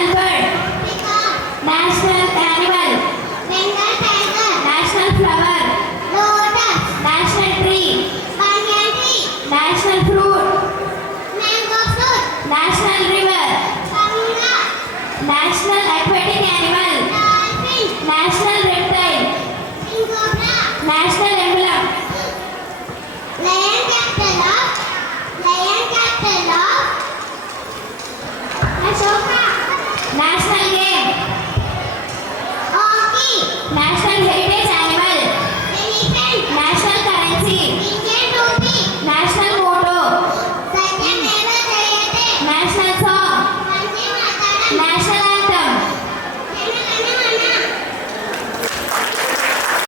national bird, peacock, national animal, Bengal tiger, national flower, lotus, national tree, banyan tree, national fruit, mango fruit, national river, Ganga, national aquatic animal, dolphin, national reptile, king cobra, national emblem, lion capital of Ashoka, national game, Orchid, national heritage animal, elephant, national currency, Indian rupee, national motto, Satyameva Jayate, national song, Vande Mataram, national